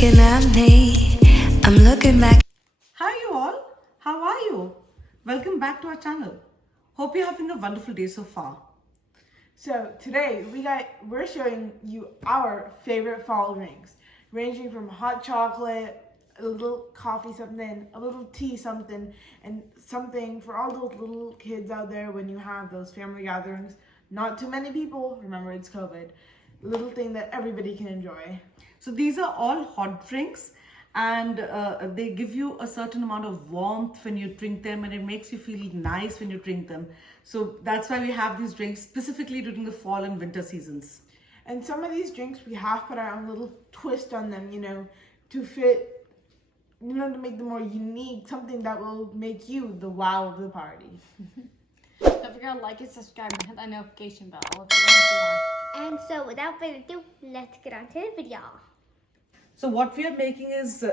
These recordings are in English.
looking at me. I'm looking back. Hi you all, how are you? Welcome back to our channel. Hope you're having a wonderful day so far. So today we're showing you our favorite fall drinks, ranging from hot chocolate, a little coffee something, a little tea something, and something for all those little kids out there when you have those family gatherings. Not too many people, remember it's COVID. Little thing that everybody can enjoy. So these are all hot drinks and they give you a certain amount of warmth when you drink them, and it makes you feel nice when you drink them. So that's why we have these drinks specifically during the fall and winter seasons. And some of these drinks we have put our own little twist on them, to fit, to make them more unique, something that will make you the wow of the party. Don't forget to like and subscribe and hit that notification bell if you want to see more. And so without further ado, let's get on to the video. So what we are making is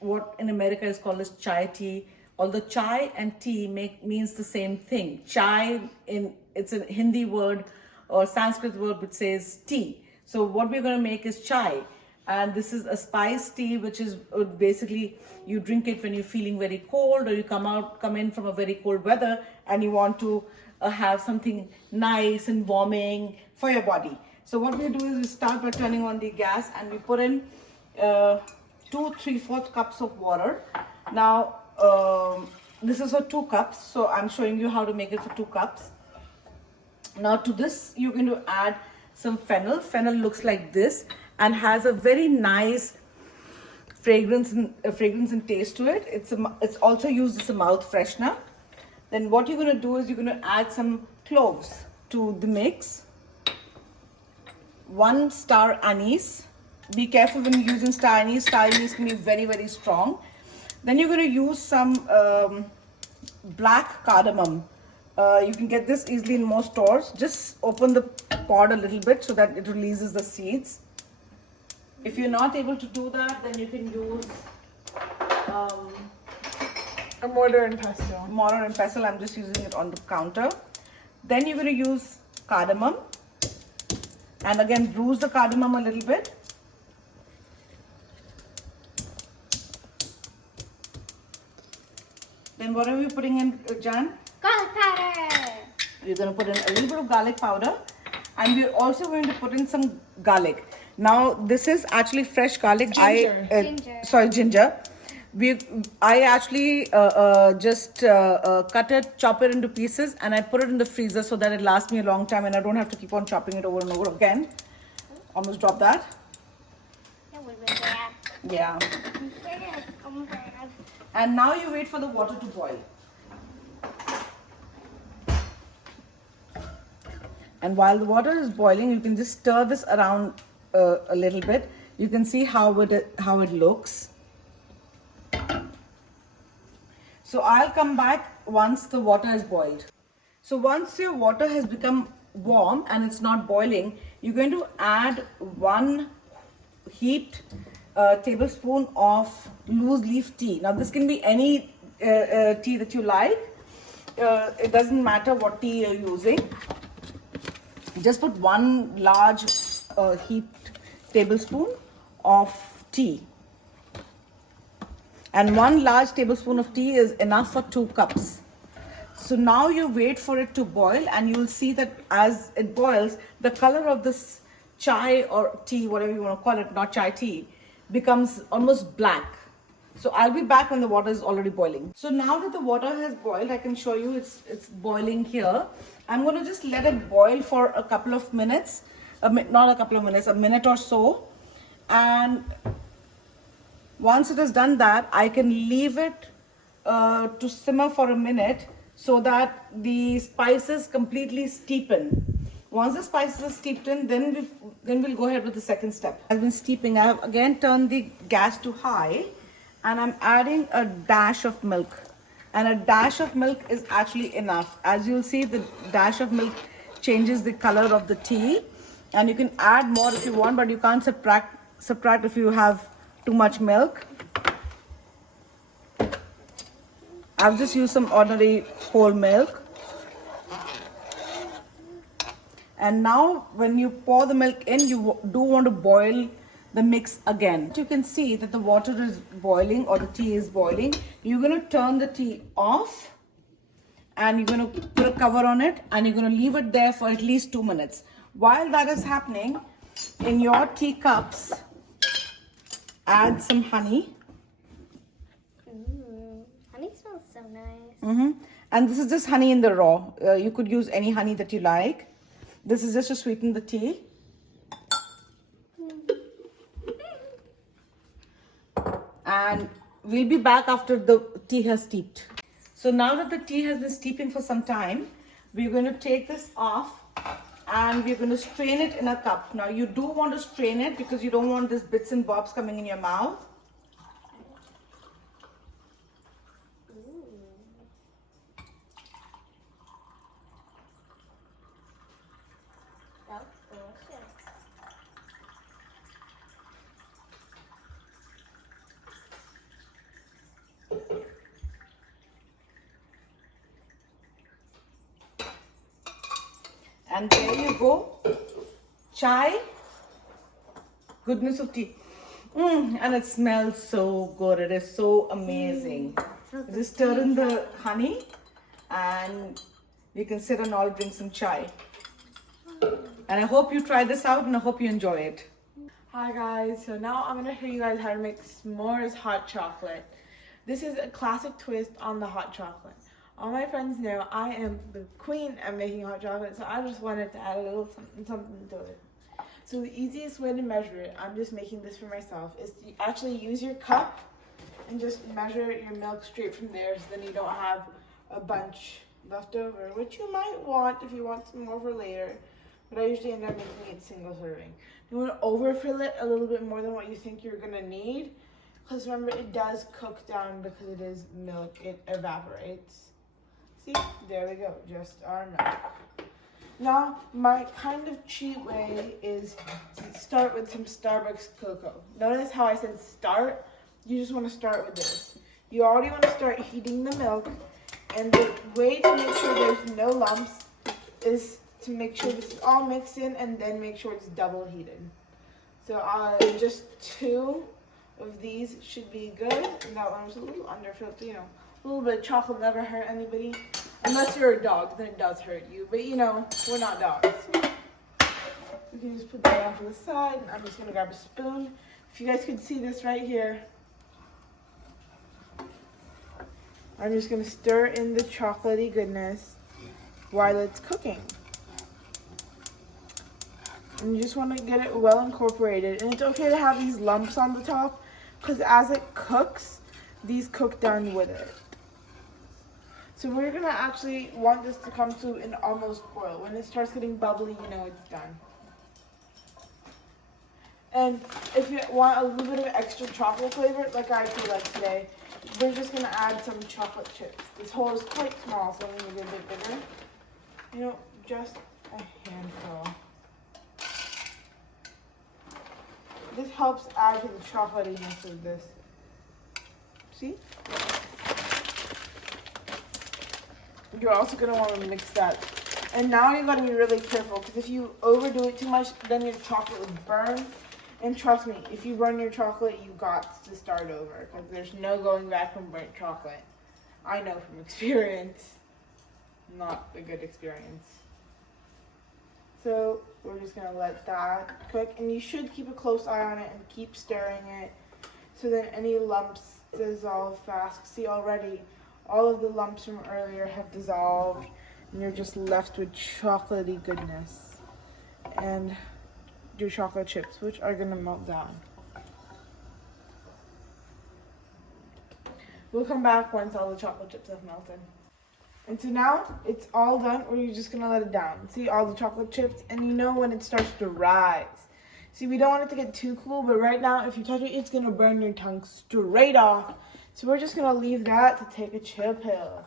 what in America is called as chai tea. Although chai and tea means the same thing. Chai, it's a Hindi word or Sanskrit word which says tea. So what we're going to make is chai. And this is a spice tea, which is basically you drink it when you're feeling very cold, or you come in from a very cold weather and you want to have something nice and warming for your body. So what we do is we start by turning on the gas and we put in 2 3/4 cups of water. Now this is for 2 cups, so I'm showing you how to make it for 2 cups. Now to this you're going to add some fennel. Fennel looks like this and has a very nice fragrance and taste to it. It's also used as a mouth freshener. Then what you're going to do is you're going to add some cloves to the mix. 1 star anise. Be careful when you're using star anise. Star anise can be very, very strong. Then you're going to use some black cardamom. You can get this easily in most stores. Just open the pod a little bit so that it releases the seeds. If you're not able to do that, then you can use A mortar and pestle. mortar and pestle. I'm just using it on the counter. Then you're going to use cardamom, and again bruise the cardamom a little bit. Then what are we putting in, Jan? Garlic powder! We're going to put in a little bit of garlic powder, and we're also going to put in some garlic. Now this is actually fresh garlic. Ginger. Ginger. I actually just chop it into pieces, and I put it in the freezer so that it lasts me a long time and I don't have to keep on chopping it over and over again. Almost dropped that. That would be bad. Yeah. Oh my God. And now you wait for the water to boil. And while the water is boiling, you can just stir this around a little bit. You can see how it looks. So I'll come back once the water is boiled. So once your water has become warm and it's not boiling, you're going to add 1 heaped tablespoon of loose leaf tea. Now this can be any tea that you like. It doesn't matter what tea you're using. Just put 1 large heaped tablespoon of tea. And 1 large tablespoon of tea is enough for 2 cups. So now you wait for it to boil, and you'll see that as it boils, the color of this chai or tea, whatever you want to call it, not chai tea, becomes almost black. So I'll be back when the water is already boiling. So now that the water has boiled, I can show you it's boiling here. I'm going to just let it boil for a couple of minutes, not a couple of minutes, a minute or so. And once it has done that, I can leave it to simmer for a minute so that the spices completely steepen. Once the spices are steeped in, then we'll go ahead with the second step. I've been steeping. I have again turned the gas to high, and I'm adding a dash of milk. And a dash of milk is actually enough. As you'll see, the dash of milk changes the color of the tea, and you can add more if you want, but you can't subtract if you have too much milk. I've just used some ordinary whole milk. And now when you pour the milk in, you do want to boil the mix again. You can see that the water is boiling or the tea is boiling. You're going to turn the tea off and you're going to put a cover on it and you're going to leave it there for at least 2 minutes. While that is happening, in your teacups, add some honey. Honey smells so nice. And this is just honey in the raw. You could use any honey that you like. This is just to sweeten the tea. And we'll be back after the tea has steeped. So now that the tea has been steeping for some time, we're going to take this off and we're going to strain it in a cup. Now you do want to strain it because you don't want these bits and bobs coming in your mouth. That's delicious. And there you go. Chai. Goodness of tea. And it smells so good. It is so amazing. Just stir in the honey and we can sit and all drink some chai. And I hope you try this out and I hope you enjoy it. Hi guys, so now I'm going to show you guys how to make s'mores hot chocolate. This is a classic twist on the hot chocolate. All my friends know I am the queen at making hot chocolate, so I just wanted to add a little something to it. So the easiest way to measure it, I'm just making this for myself, is to actually use your cup and just measure your milk straight from there, so then you don't have a bunch left over, which you might want if you want some more for later. But I usually end up making it single serving. You want to overfill it a little bit more than what you think you're going to need, because remember, it does cook down because it is milk, it evaporates. See, there we go, just our milk. Now, my kind of cheat way is to start with some Starbucks cocoa. Notice how I said start? You just want to start with this. You already want to start heating the milk, and the way to make sure there's no lumps is to make sure this is all mixed in and then make sure it's double heated. So just 2 of these should be good, and that one was a little underfilled, you know. A little bit of chocolate never hurt anybody. Unless you're a dog, then it does hurt you. But you know, we're not dogs. You can just put that off to the side. And I'm just going to grab a spoon. If you guys could see this right here. I'm just going to stir in the chocolatey goodness while it's cooking. And you just want to get it well incorporated. And it's okay to have these lumps on the top, because as it cooks, these cook down with it. So we're going to actually want this to come to an almost boil. When it starts getting bubbly, you know it's done. And if you want a little bit of extra chocolate flavor, like I feel like today, we're just going to add some chocolate chips. This hole is quite small, so I'm going to get a bit bigger. You know, just a handful. This helps add to the chocolatiness of this. See? You're also going to want to mix that. And now you got to be really careful, because if you overdo it too much, then your chocolate would burn. And trust me, if you burn your chocolate, you got to start over, because there's no going back from burnt chocolate. I know from experience. Not a good experience. So we're just going to let that cook. And you should keep a close eye on it and keep stirring it, so that any lumps dissolve fast. See, already all of the lumps from earlier have dissolved, and you're just left with chocolatey goodness and your chocolate chips, which are going to melt down. We'll come back once all the chocolate chips have melted. And so now it's all done, or you're just going to let it down. See all the chocolate chips, and you know when it starts to rise. See, we don't want it to get too cool, but right now if you touch it, it's going to burn your tongue straight off. So we're just going to leave that to take a chill pill.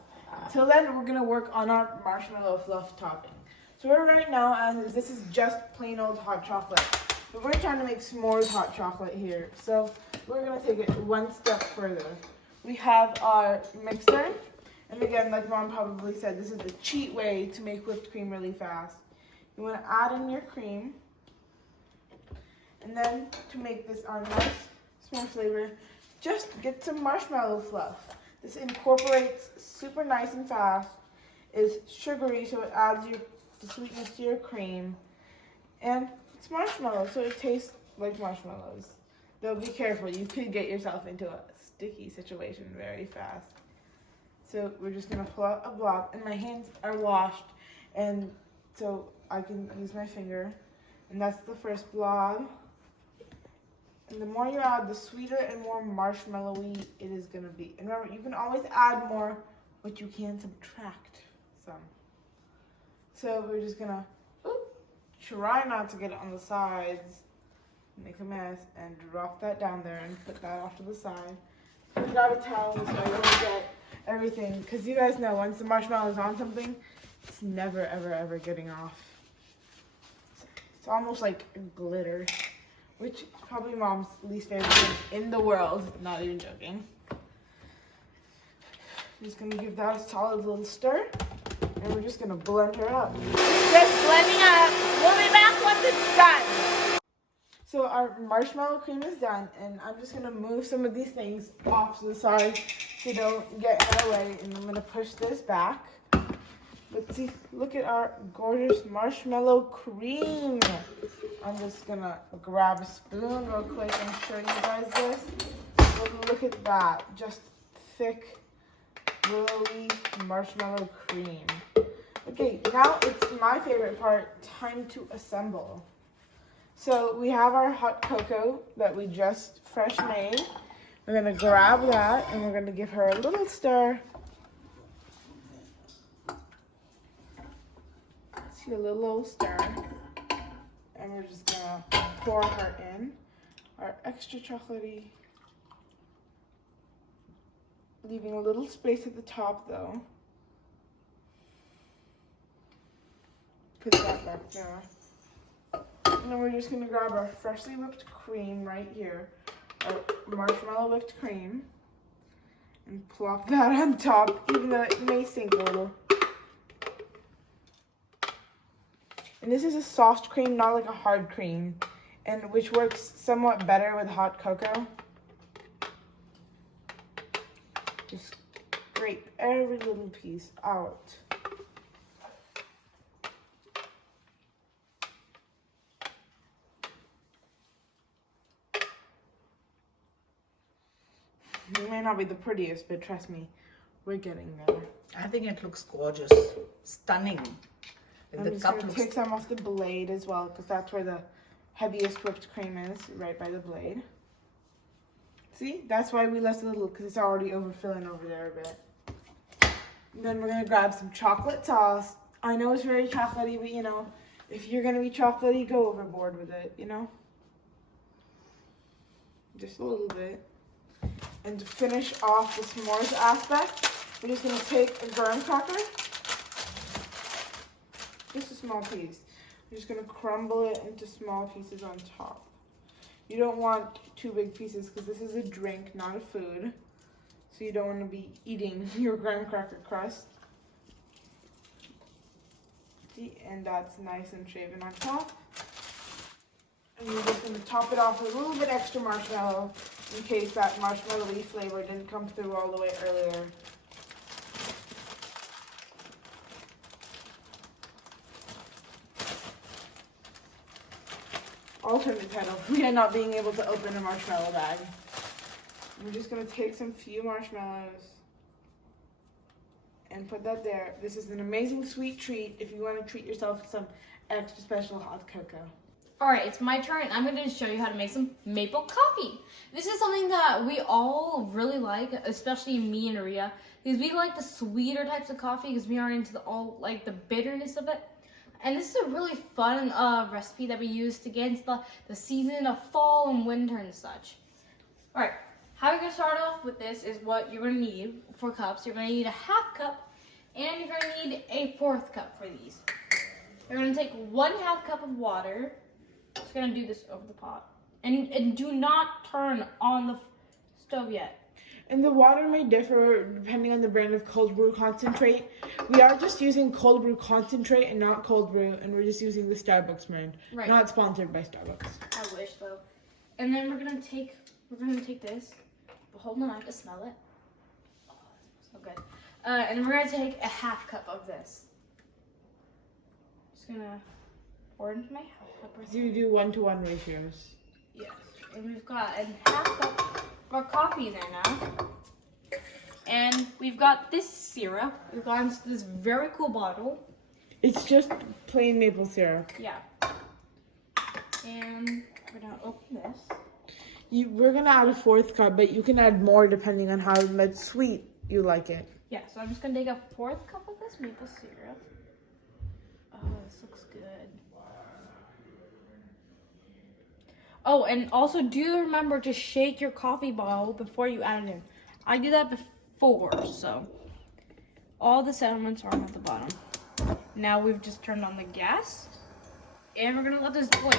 Till then, we're going to work on our marshmallow fluff topping. So we're right now, as this is just plain old hot chocolate. But we're trying to make s'mores hot chocolate here. So we're going to take it one step further. We have our mixer. And again, like Mom probably said, this is the cheat way to make whipped cream really fast. You want to add in your cream. And then to make this our nice s'more flavor, just get some marshmallow fluff. This incorporates super nice and fast. Is sugary, so it adds the sweetness to your cream. And it's marshmallow, so it tastes like marshmallows. Though be careful, you could get yourself into a sticky situation very fast. So we're just gonna pull out a blob, and my hands are washed, and so I can use my finger. And that's the first blob. And the more you add, the sweeter and more marshmallowy it is gonna be. And remember, you can always add more, but you can subtract some. So we're just gonna try not to get it on the sides, make a mess, and drop that down there and put that off to the side. Grab a towel so I don't get everything, because you guys know once the marshmallow is on something, it's never ever ever getting off. It's almost like glitter, which is probably Mom's least favorite thing in the world. Not even joking. Just gonna give that a solid little stir, and we're just gonna blend her up. Just blending up. We'll be back once it's done. So our marshmallow cream is done, and I'm just gonna move some of these things off to the side so they don't get in our way, and I'm gonna push this back. But see, look at our gorgeous marshmallow cream. I'm just gonna grab a spoon real quick and show you guys this. Look at that, just thick, willowy marshmallow cream. Okay, now it's my favorite part, time to assemble. So we have our hot cocoa that we just fresh made. We're gonna grab that and we're gonna give her a little stir. See a little stir. And we're just gonna pour her in. Our extra chocolatey. Leaving a little space at the top though. Put that back there. And then we're just gonna grab our freshly whipped cream right here, our marshmallow whipped cream, and plop that on top, even though it may sink a little. And this is a soft cream, not like a hard cream, and which works somewhat better with hot cocoa. Just scrape every little piece out. It may not be the prettiest, but trust me, we're getting there. I think it looks gorgeous, stunning. I'm The just cup going to looks take some off the blade as well, because that's where the heaviest whipped cream is, right by the blade. See, that's why we left a little, because it's already overfilling over there a bit. And then we're going to grab some chocolate sauce. I know it's very chocolatey, but you know, if you're going to be chocolatey, go overboard with it, you know? Just a little bit. And to finish off the s'mores aspect, we're just going to take a graham cracker, just a small piece. We're just going to crumble it into small pieces on top. You don't want too big pieces because this is a drink, not a food. So you don't want to be eating your graham cracker crust. See, and that's nice and shaven on top. And you're just going to top it off with a little bit extra marshmallow in case that marshmallowy flavor didn't come through all the way earlier. Alternate title, we are not being able to open a marshmallow bag. We're just going to take some few marshmallows and put that there. This is an amazing sweet treat if you want to treat yourself to some extra special hot cocoa. Alright, it's my turn. I'm going to show you how to make some maple coffee. This is something that we all really like, especially me and Aria, because we like the sweeter types of coffee because we aren't into the bitterness of it. And this is a really fun recipe that we use to get into the season of fall and winter and such. Alright, how you're going to start off with this is what you're going to need for cups. You're going to need a half cup, and you're going to need a fourth cup for these. You're going to take 1/2 cup of water. Just going to do this over the pot. And do not turn on the stove yet. And the water may differ depending on the brand of cold brew concentrate. We are just using cold brew concentrate and not cold brew, and we're just using the Starbucks brand. Right. Not sponsored by Starbucks. I wish though. And then we're gonna take this. But hold on, I have to smell it. Oh, so good. And we're gonna take a half cup of this. Just gonna pour it into my half cup. So you do 1-to-1 ratios. Yes. And we've got a half cup of coffee in there now. And we've got this syrup. We've got into this very cool bottle. It's just plain maple syrup. Yeah. And we're gonna open this. We're gonna add a 4th cup, but you can add more depending on how much sweet you like it. Yeah, so I'm just gonna take a 4th cup of this maple syrup. Oh, this looks good. Oh, and also do remember to shake your coffee bottle before you add it in. I do that before, so all the sediments are at the bottom. Now we've just turned on the gas, and we're gonna let this boil.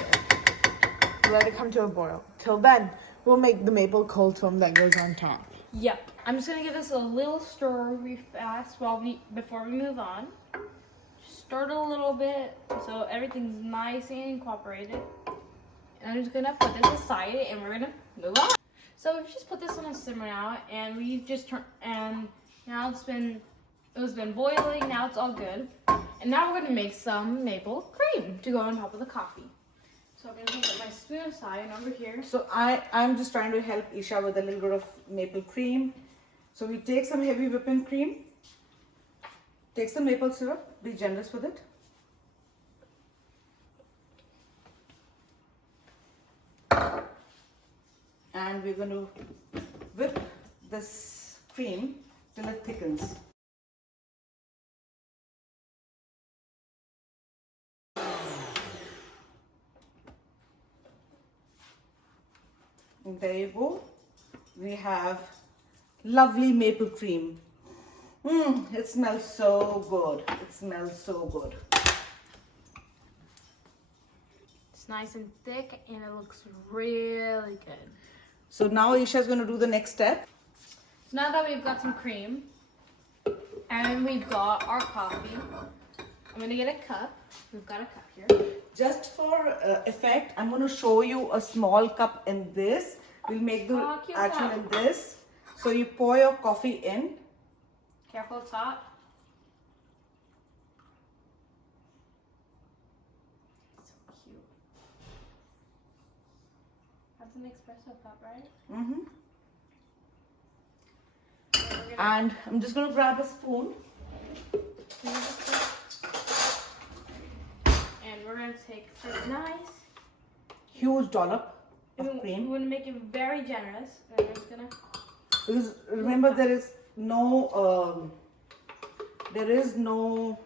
Let it come to a boil. Till then, we'll make the maple cold foam that goes on top. Yep, I'm just gonna give this a little stir real fast before we move on. Just stir it a little bit so everything's nice and incorporated. And I'm just gonna put this aside and we're gonna move on. So we've just put this on a simmer now, and we've just turned, and now it's been boiling. Now it's all good, and now we're gonna make some maple cream to go on top of the coffee. So I'm gonna put my spoon aside and over here. So I'm just trying to help Isha with a little bit of maple cream. So we take some heavy whipping cream, take some maple syrup, be generous with it. And we're going to whip this cream till it thickens. And there you go. We have lovely maple cream. It smells so good. It smells so good. It's nice and thick, and it looks really good. So now Isha is going to do the next step. So now that we've got some cream and we've got our coffee, I'm gonna get a cup. We've got a cup here. Just for effect, I'm going to show you a small cup in this. We'll make the cute actual cup. in this. So you pour your coffee in. Careful, it's hot. So cute. That's an espresso cup, right? And I'm just going to grab a spoon. And we're gonna take this nice. Huge dollop of We cream. want to make it very generous. And we're just gonna. Because remember, there is no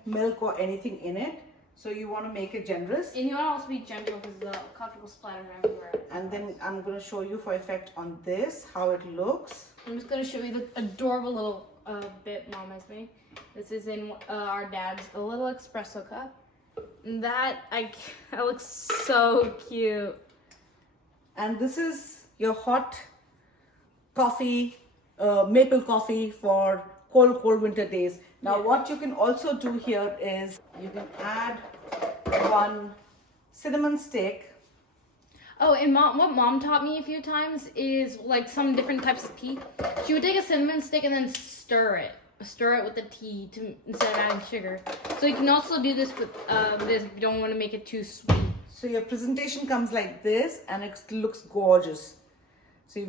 milk or anything in it. So you want to make it generous. And you want to also be gentle because the coffee will splatter everywhere. And then I'm going to show you for effect on this, how it looks. I'm just gonna show you the adorable little bit Mom has made. This is in our dad's a little espresso cup. And that looks so cute. And this is your hot coffee, maple coffee for cold winter days. Now what you can also do here is you can add 1 cinnamon stick. Oh, and what Mom taught me a few times is like some different types of tea. She would take a cinnamon stick and then stir it with the tea instead of adding sugar. So you can also do this with this if you don't want to make it too sweet. So your presentation comes like this and it looks gorgeous. So you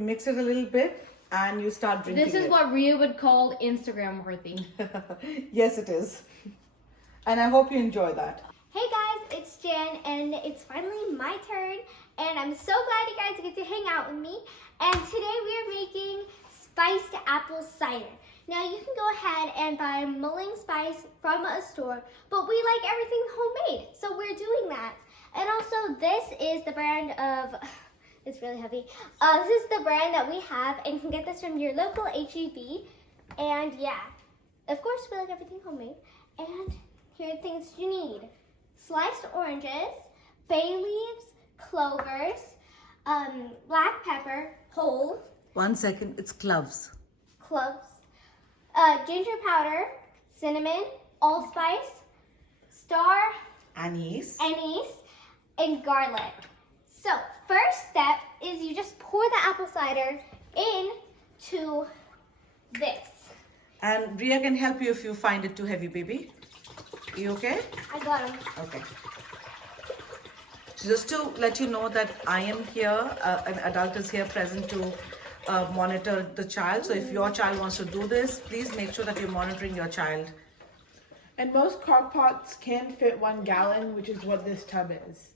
mix it a little bit and you start drinking This is what Ria would call Instagram worthy. Yes, it is. And I hope you enjoy that. Hey guys, it's Jen, and it's finally my turn, and I'm so glad you guys get to hang out with me. And today we are making spiced apple cider. Now you can go ahead and buy mulling spice from a store, but we like everything homemade, so we're doing that. And also this is the brand of, it's really heavy. This is the brand that we have, and you can get this from your local HEB. And yeah, of course we like everything homemade. And here are things you need. Sliced oranges, bay leaves, clovers, black pepper, whole, 1 second, it's cloves. cloves, ginger powder, cinnamon, allspice, star, Anise. anise, and garlic. So first step is you just pour the apple cider into this. And Ria can help you if you find it too heavy, baby. You okay? I got them. Okay. Just to let you know that I am here, an adult is here present to monitor the child. So if your child wants to do this, please make sure that you're monitoring your child. And most crock pots can fit 1 gallon, which is what this tub is.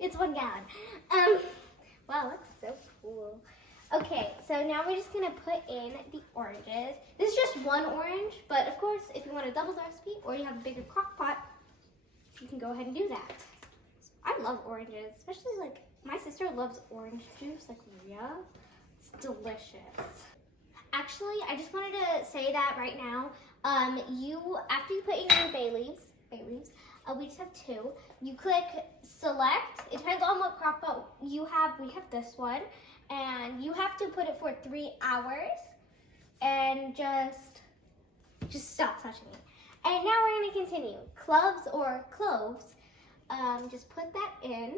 It's 1 gallon. Wow, that's so cool. Okay, so now we're just gonna put in the oranges. This is just 1 orange, but of course, if you want to double the recipe or you have a bigger crock pot, you can go ahead and do that. I love oranges, especially like my sister loves orange juice, like Maria. It's delicious. Actually, I just wanted to say that right now. After you put in your bay leaves, we just have 2. You click select. It depends on what crock pot you have. We have this one, and you have to put it for 3 hours, and just stop touching it. And now we're gonna continue. Cloves or cloves. Just put that in,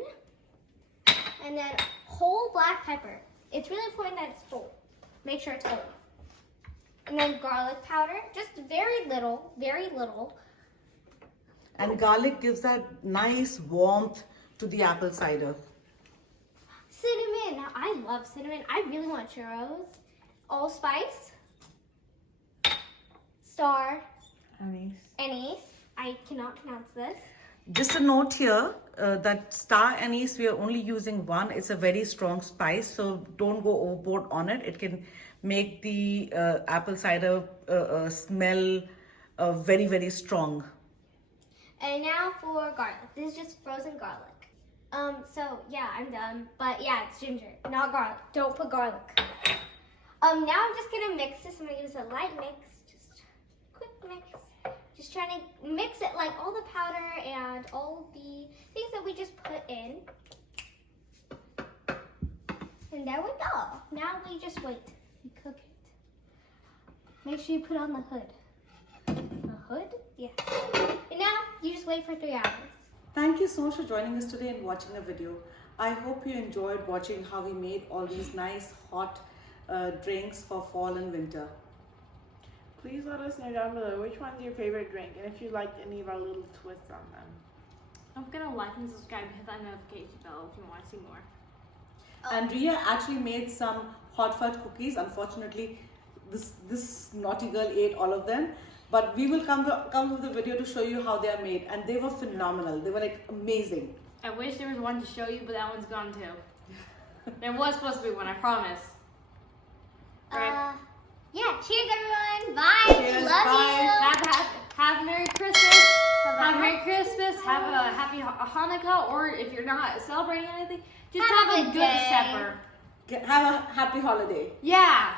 and then whole black pepper. It's really important that it's whole. Make sure it's whole. And then garlic powder, just very little, very little. And garlic gives that nice warmth to the apple cider. Cinnamon, now I love cinnamon. I really want churros. Allspice, star, anise. I cannot pronounce this. Just a note here that star anise, we are only using 1. It's a very strong spice, so don't go overboard on it. It can make the apple cider smell very, very strong. And now for garlic. This is just frozen garlic. So yeah, I'm done. But yeah, it's ginger, not garlic. Don't put garlic. Now I'm just gonna mix this. I'm gonna give this a light mix, just quick mix. Just trying to mix it like all the powder and all the things that we just put in. And there we go. Now we just wait. We cook it. Make sure you put on the hood. The hood? Yes. And now you just wait for 3 hours. Thank you so much for joining us today and watching the video. I hope you enjoyed watching how we made all these nice hot drinks for fall and winter. Please let us know down below which one's your favorite drink and if you liked any of our little twists on them. Don't forget to like and subscribe and hit that notification bell if you want to see more. And Ria actually made some hot fudge cookies. Unfortunately, this naughty girl ate all of them. But we will come with the video to show you how they are made. And they were phenomenal. They were like amazing. I wish there was one to show you, but that one's gone too. There was supposed to be one, I promise. Right? Yeah, cheers everyone. Bye. Cheers, Love bye. you. Have a Merry Christmas. Have a Merry Christmas. Have a Happy Hanukkah, or if you're not celebrating anything, just have a good day. supper. Have a happy holiday. Yeah.